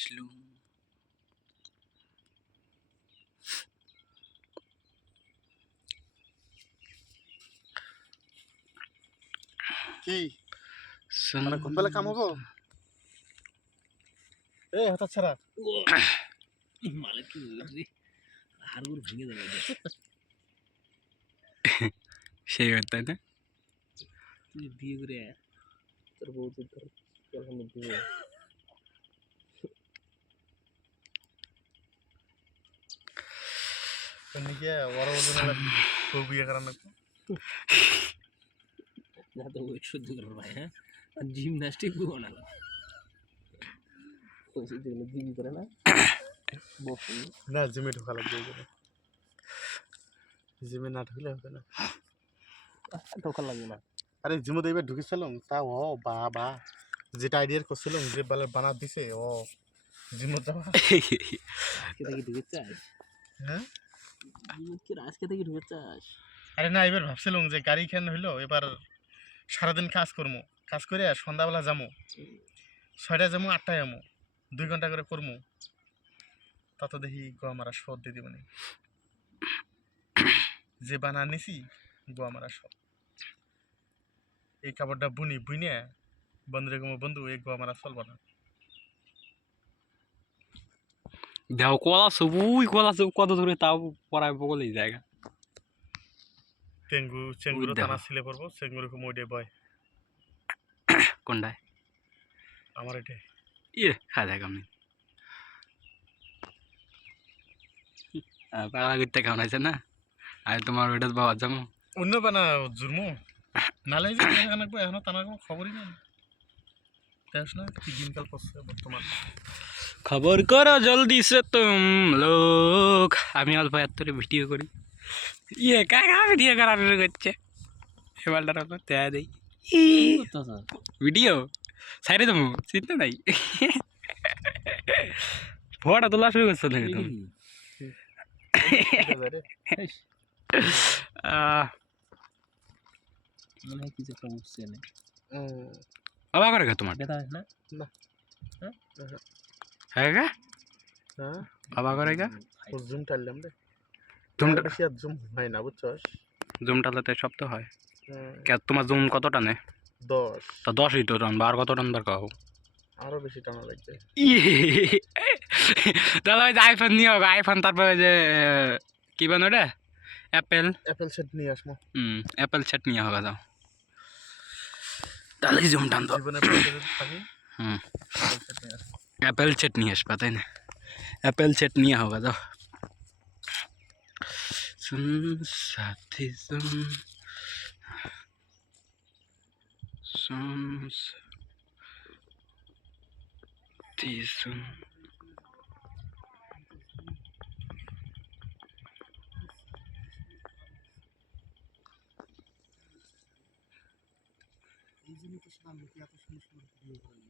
আসলুম। কি মানে ঘুম পেলে কাম হবো? এ হঠাৎ ছাড়া মালে কি রে হাড়গুলো ভেঙে যাবে সেই তাই না? তুই বিয়ে করে তোর বউ তোর এখানে দিবে নিকে বড় ওজনের বউ বিয়ে করার না না তো ওই সহ্য করবো ভাই। হ্যাঁ জিমনাস্টিক বউ না যেগুলো জিম করে না বসে না জিমে ঢোকা লাগবে এগুলো। জিমে না ঢুকলে হবে না। ঢোকা লাগবে না। আরে জিমে তো এবার ঢুকেছিলাম তা ও বাবা যেটা আইডিয়ার করছিলাম যে বালের বানা দিছে ও জিমে যাওয়া। আজকে থেকে ঢুকে চাস? হ্যাঁ কি আজকে থেকে ঢুকে চাস? আরে না এবার ভাবছিলাম যে গাড়ি কেন হইলো এবার সারাদিন কাজ করবো, কাজ করে সন্ধ্যাবেলা যাবো, 6টায় যাবো 8টায় যাবো, 2 ঘন্টা করে করবো। তত দেখি গো আমার সদ দিয়ে দিব না যে বানা নিছি গো আমার সব এই কাপড়টা বুনি বুনে বন্ধু রেখে বন্ধু এই গো আমার চলবো না। দেও কলা সব কত দূরে তাও পড়ায় বগলেই জায়গা। চেঙ্গুরো টানা ছিলে পড়বো চেঙ্গুর মোটে বয় কোনটায়? আমার এটা ইয়ে খাই দেখ আমি পাগলা করতে কেমন আছে না? আর তোমার ওইটা বাবা যাবো অন্য বানা জুরমু নালে যে এখনো টানার কোনো খবরই নেই। দেখ না কি দিনকাল পড়ছে বর্তমান। খবর করো জলদি সে তুম লোক। আমি অল্প এত ভিডিও করি। ইয়ে কাকা ভিডিও করা শুরু করছে এবারটার অল্প দেয়া দেই ভিডিও সাইডে দেবো চিন্তা নাই। ফোটা তোলা শুরু করছো নাকি তুমি? মনে হয় কিছু একটা উঠছে না। বাবা করে গা তোমার ব্যথা হয় না? না হ্যাঁ গা হ্যাঁ বাবা করে গা জুম টাইলাম রে জুমটা বেশি আর জুম হয় না বুঝছস। জুম টালাতে সব তো হয়। তোমার জুম কত টানে? 10 তা 10ই তো টানবা আর কত টানবার কাও? আরো বেশি টানা লাগবে। তাহলে ওই যে আইফোন নিয়ে হোক আইফোন তারপরে যে কি বানো রে অ্যাপেল সেট নিয়ে আসবো। অ্যাপেল সেট নিয়ে হবে যাও তাহলে জুম টান তো জীবনে পয়সা যদি থাকে সেট নিয়ে আসবো। অ্যাপেল সেট নিয়ে আসবা তাই না? অ্যাপেল সেট নিয়ে হবে যাও। सुन साथी सुन सुन साथी सुन এই জন্য তো সামনে এত সুন্দর সুন্দর ভিডিও করে